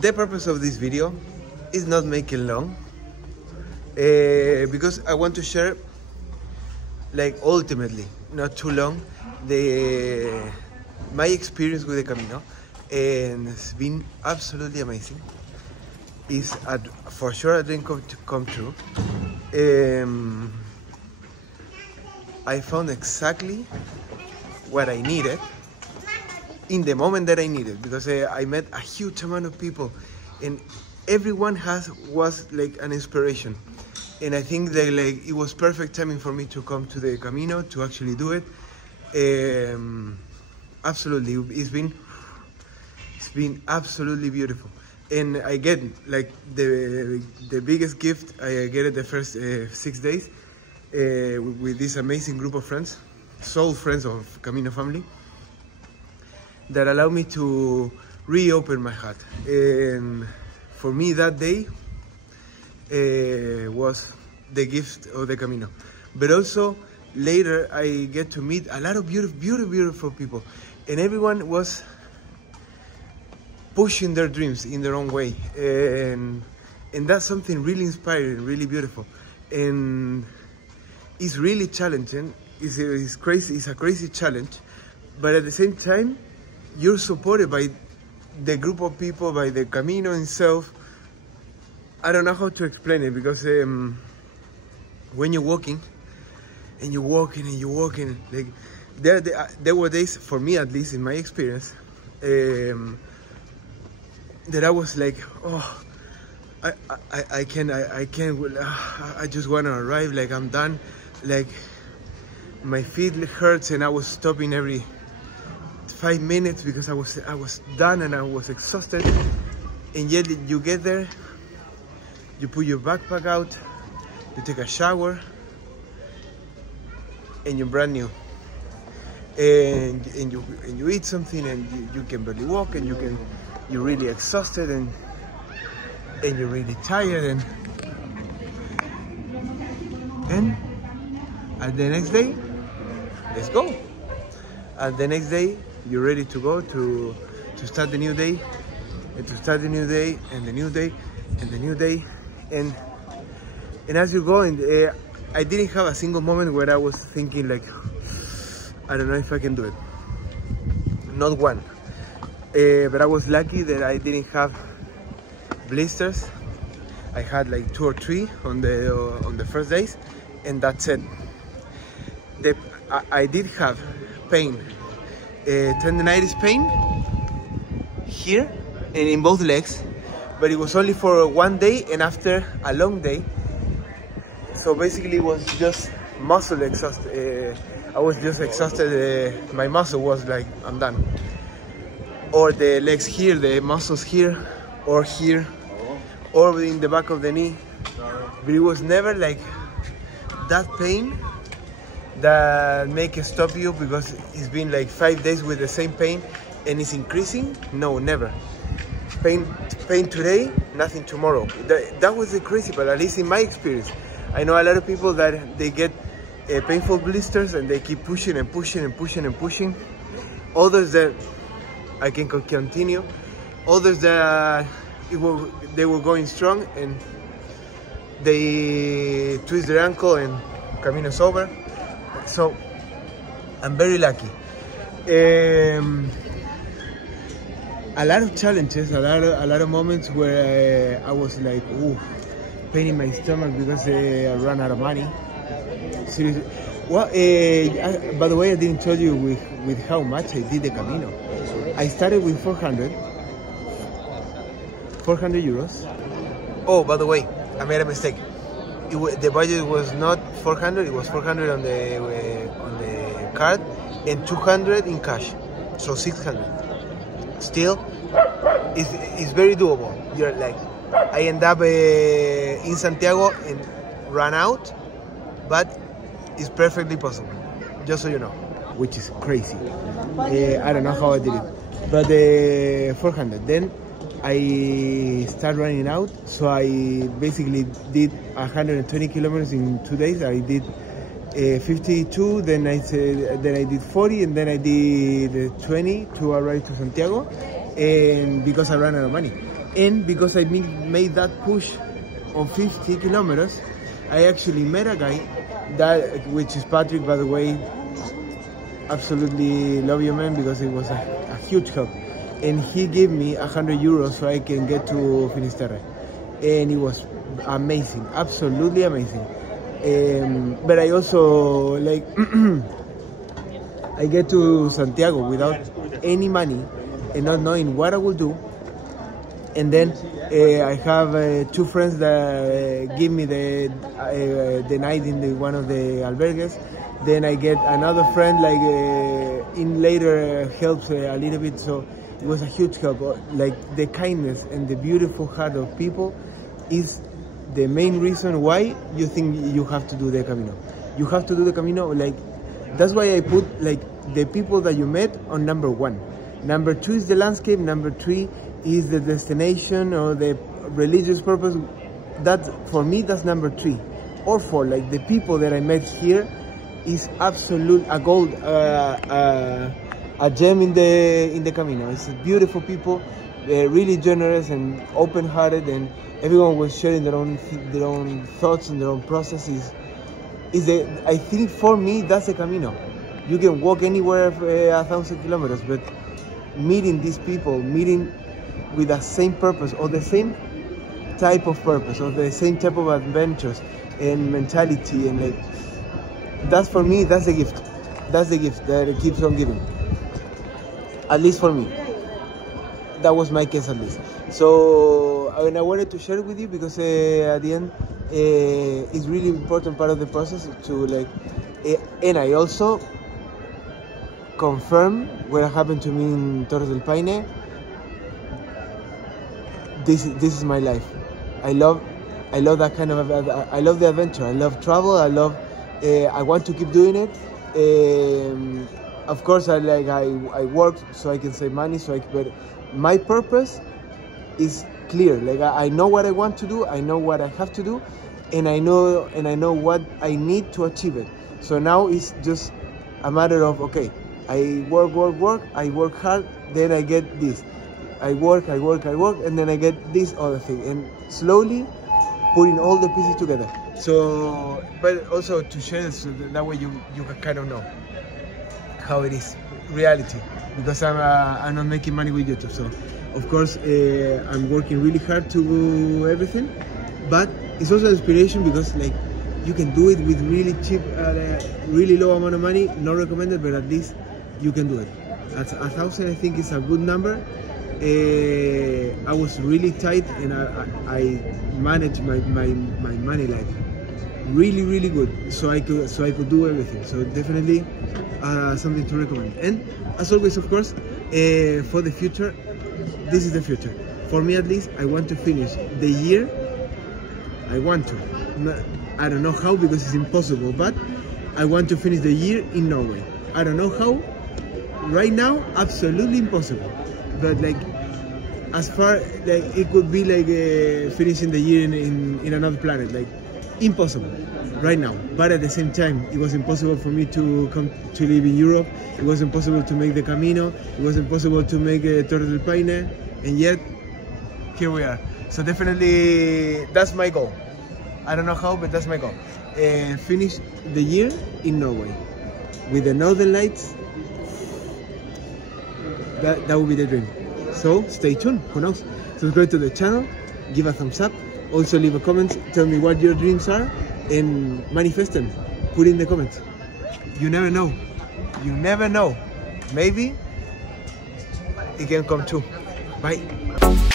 the purpose of this video is not making long, because I want to share, like, ultimately, not too long, my experience with the Camino, and it's been absolutely amazing. It's for sure a dream come true. I found exactly what I needed in the moment that I needed, because I met a huge amount of people, and everyone was like an inspiration. And I think that, like, it was perfect timing for me to come to the Camino to actually do it. Absolutely, it's been absolutely beautiful. And I get, like, the biggest gift I get it the first 6 days with this amazing group of friends, soul friends of Camino family, that allow me to reopen my heart. And for me, that day was the gift of the Camino. But also later I get to meet a lot of beautiful people, and everyone was pushing their dreams in their own way, and that's something really inspiring, really beautiful. And it's really challenging. It's crazy. It's a crazy challenge, but at the same time, you're supported by the group of people, by the Camino itself. I don't know how to explain it, because when you're walking and you're walking and you're walking, like, there were days, for me at least, in my experience, that I was like, oh, I can't, I just want to arrive, like, I'm done, like, my feet hurts, and I was stopping every 5 minutes because I was done and I was exhausted. And yet you get there, you put your backpack out, you take a shower, and you're brand new. And you eat something, and you can barely walk, and you're really exhausted, and you're really tired, and at the next day, let's go. At the next day, you're ready to go to start the new day, and to start the new day, and the new day, and the new day, and as you're going, I didn't have a single moment where I was thinking, like, I don't know if I can do it. Not one. But I was lucky that I didn't have blisters. I had like 2 or 3 on the first days, and that's it. I did have pain, tendinitis pain here and in both legs, but it was only for 1 day and after a long day. So basically it was just muscle exhausted. I was just exhausted. My muscle was like, I'm done. Or the legs here, the muscles here, or in the back of the knee. But it was never like that pain that make it stop you, because it's been like 5 days with the same pain and it's increasing. No, never. Pain today, nothing tomorrow. That was the crazy part, at least in my experience. I know a lot of people that they get painful blisters and they keep pushing and pushing and pushing and pushing. Others that I can continue. Others that they were going strong and they twist their ankle and Camino's over. So I'm very lucky. A lot of challenges, a lot of moments where I was like, ooh, pain in my stomach because I ran out of money. Seriously. Well, by the way, I didn't tell you with how much I did the Camino. I started with 400 euros. Oh, by the way, I made a mistake. The budget was not 400, it was 400 on the card and 200 in cash, so 600. Still, it's very doable. You're like, I end up in Santiago and ran out, but it's perfectly possible, just so you know, which is crazy. I don't know how I did it, but 400. Then I started running out, so I basically did 120 kilometers in 2 days. I did 52, then I did 40, and then I did 20 to arrive to Santiago, and because I ran out of money. And because I made that push on 50 kilometers, I actually met a guy, which is Patrick, by the way. Absolutely love you, man, because it was a huge help. And he gave me 100 euros so I can get to Finisterre. And it was amazing, absolutely amazing. But I also, like, I get to Santiago without any money and not knowing what I will do. And then I have 2 friends that give me the night in one of the albergues. Then I get another friend, like in later helps a little bit. So it was a huge help. Like the kindness and the beautiful heart of people is the main reason why you think you have to do the Camino. You have to do the Camino. Like that's why I put like the people that you met on number 1. Number 2 is the landscape. Number 3 is the destination or the religious purpose. That for me, that's number 3 or 4. Like the people that I met here is absolute a gold, a gem in the Camino. It's beautiful people. They're really generous and open-hearted, and everyone was sharing their own thoughts and their own processes. I think for me that's the Camino. You can walk anywhere 1,000 kilometers, but meeting these people, meeting with the same purpose or the same type of purpose or the same type of adventures and mentality, and like that's for me, that's the gift. That's the gift that it keeps on giving. At least for me. That was my case, at least. So I wanted to share it with you because at the end it's really important part of the process to like, and I also confirm what happened to me in Torres del Paine. This is my life. I love that kind of. I love the adventure. I love travel. I want to keep doing it. Of course, I work so I can save money. But my purpose is clear. Like I know what I want to do. I know what I have to do, and I know what I need to achieve it. So now it's just a matter of, okay, I work. I work hard. Then I get this. I work, and then I get this other thing, and slowly putting all the pieces together. So, but also to share it so that way you can kind of know how it is, reality. Because I'm not making money with YouTube, so of course I'm working really hard to do everything. But it's also inspiration because like you can do it with really cheap, really low amount of money. Not recommended, but at least you can do it. At 1,000, I think is a good number. I was really tight, and I managed my money like really good, so I could do everything. So definitely something to recommend. And as always, of course, for the future, this is the future for me. At least I want to finish the year. I don't know how because it's impossible, but I want to finish the year in Norway. I don't know how. Right now, absolutely impossible. But like, as far like it could be like finishing the year in another planet, like impossible right now. But at the same time, it was impossible for me to come to live in Europe. It was impossible to make the Camino. It was impossible to make Torres del Paine, and yet here we are. So definitely that's my goal. I don't know how, but that's my goal. Finish the year in Norway with the Northern Lights. That would be the dream. So stay tuned. Who knows? Subscribe to the channel, give a thumbs up, also leave a comment, tell me what your dreams are, and manifest them. Put in the comments. You never know. You never know. Maybe it can come true. Bye.